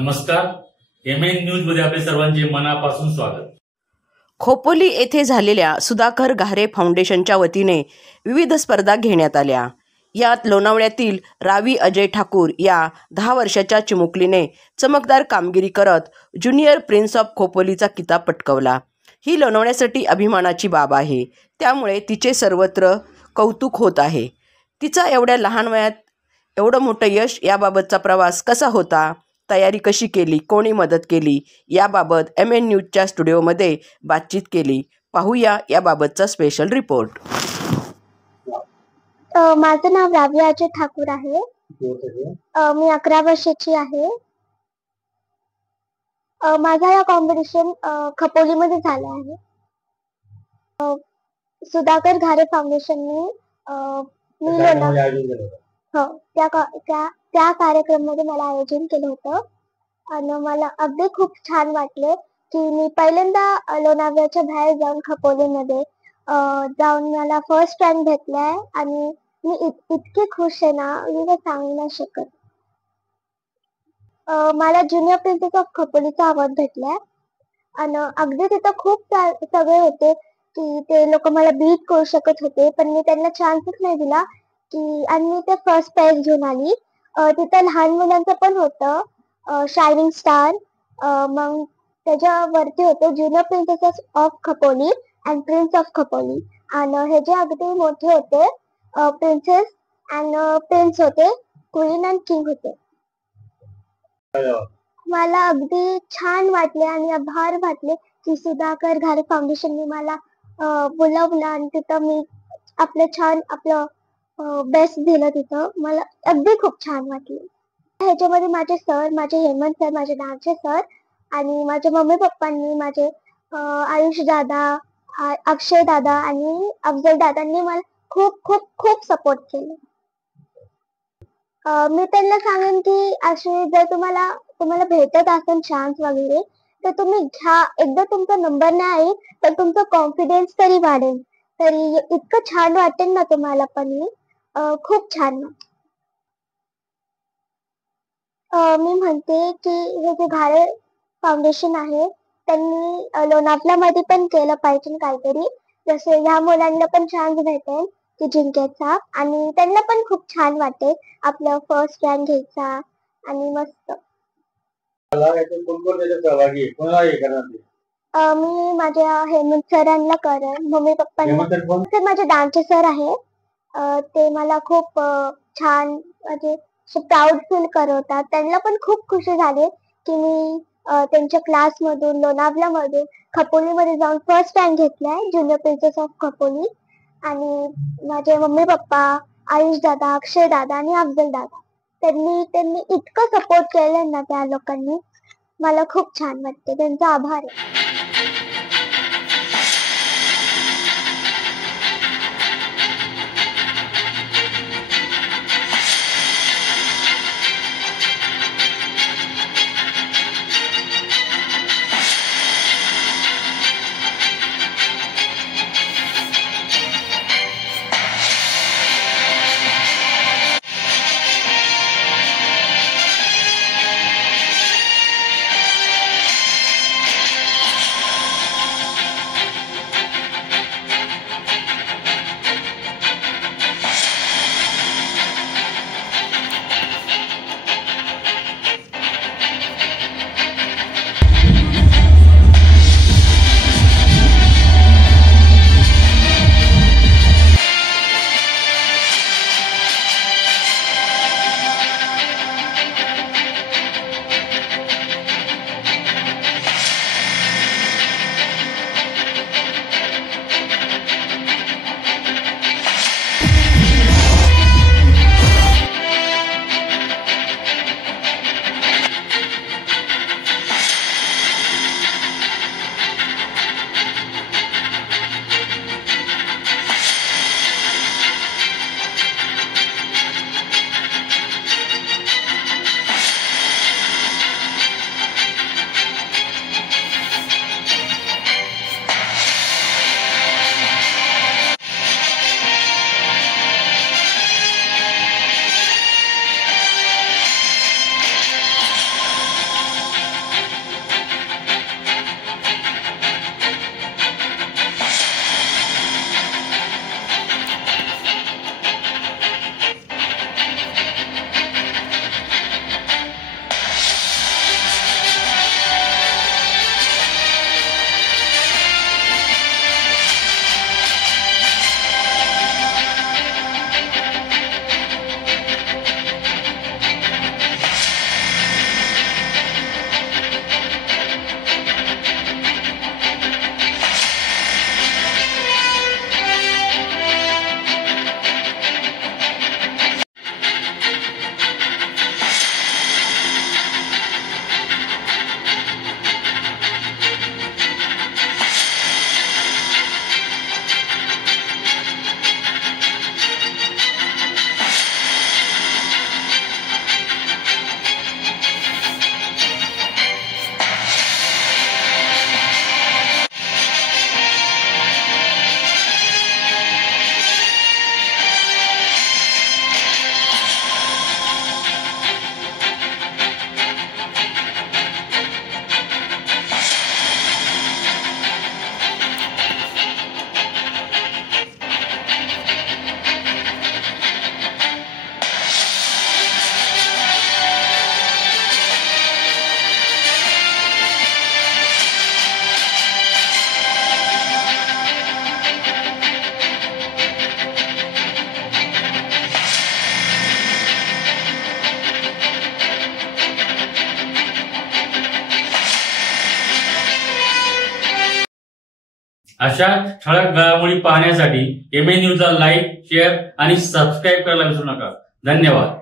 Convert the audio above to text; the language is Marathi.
नमस्कार, MN न्यूज मध्ये आपले सर्वांचे मनापासून स्वागत। खोपोली येथे झालेल्या सुधाकर घारे फाउंडेशनच्या वतीने विविध स्पर्धा घेण्यात आल्या। यात लोणावळ्यातील रावी अजय ठाकूर या 10 वर्षाच्या चिमुकलीने चमकदार कामगिरी करत ज्युनियर प्रिन्स ऑफ खोपोलीचा किताब पटकावला। ही लोणावळ्यासाठी अभिमानाची बाब आहे, त्यामुळे तिचे सर्वत्र कौतुक होत आहे। तिचा एवढ्या लहान वयात एवढं मोठं यश, याबाबतचा प्रवास कसा होता, तयारी कशी केली, कोणी मदत केली, याबाबत MN न्यूजच्या स्टुडिओमध्ये बातचीत केली। पाहूया याबाबतचा स्पेशल रिपोर्ट। माझं नाव रावी अजय ठाकूर आहे। मी 11 वर्षाची आहे। माझा या कॉम्पिटिशन खपोलीमध्ये झाला आहे। सुधाकर घारे फाउंडेशनने त्या कार्यक्रमामध्ये मला आयोजन केलं होतं आणि मला अगदी खूप छान वाटले की मी पहिल्यांदा लोणावळ्याच्या बाहेर जाऊन खपोलीमध्ये जाऊन मला फर्स्ट रँक भेटलाय आणि मी इतकी खुश आहे ना, मी ते सांगू नाही शकत। मला ज्युनियर प्रिन्सेस ऑफ खपोलीचा अवॉर्ड भेटलाय आणि अगदी तिथं खूप सगळे होते की ते लोक मला बीट करू शकत होते, पण मी त्यांना चान्सच नाही दिला की आणि मी ते फर्स्ट प्राइज घेऊन आली। तिथं लहान मुलांचं पण होतं, शायनिंग स्टार, मग त्याच्यावरती होते junior princess of Khapoli and prince of Khapoli, आणि हे जे अगदी मोठे होते प्रिन्सेस अँड प्रिन्स होते, क्वीन अँड किंग होते। मला अगदी छान वाटले आणि आभार वाटले की सुधाकर घारे फाउंडेशनने मला बोलावलं आणि तिथं मी आपलं बेस्ट दिलं। तिथं मला अगदी खूप छान वाटले। ह्याच्यामध्ये माझे सर, माझे हेमंत सर, माझे डान्सचे सर आणि माझे मम्मी पप्पांनी, माझे आयुष दादा, अक्षय दादा आणि अफजल दादांनी मला खूप खूप खूप सपोर्ट केले। मी त्यांना सांगेन की असे जर तुम्हाला भेटत असेल चान्स वगैरे तर तुम्ही घ्या। एकदा तुमचा नंबर नाही आहे तर तुमचा कॉन्फिडन्स तरी वाढेल, तरी इतकं छान वाटेल ना तुम्हाला पण खूप छान। मी म्हणते की हे जे घारे फाउंडेशन आहे त्यांनी लोणावळ्यामध्ये पण केलं पाहिजे काहीतरी, जसे ह्या मुलांना पण चान्स भेटेल की जिंकायचा आणि त्यांना पण खूप छान वाटेल आपलं फर्स्ट रँक घ्यायचा आणि मस्त। मी माझ्या हेमंत सरांना करेन, मम्मी पप्पांना, माझे डान्सचे सर आहे, ते मला खूप छान म्हणजे प्राऊड फील करवतात। त्यांना पण खूप खुशी झाली की मी त्यांच्या क्लासमधून लोणावळ्यामध्ये खपोलीमध्ये जाऊन फर्स्ट रँक घेतलाय ज्युनियर प्रिन्सेस ऑफ खपोली। आणि माझे मम्मी पप्पा, आयुष दादा, अक्षय दादा आणि अफजल दादा त्यांनी इतकं सपोर्ट केलं ना, त्या लोकांनी मला खूप छान वाटते, त्यांचा आभार आहे। अशा ठळक घडामोडी पाहण्यासाठी MN न्यूजला लाईक, शेअर आणि सबस्क्राईब करायला विसरू नका. धन्यवाद.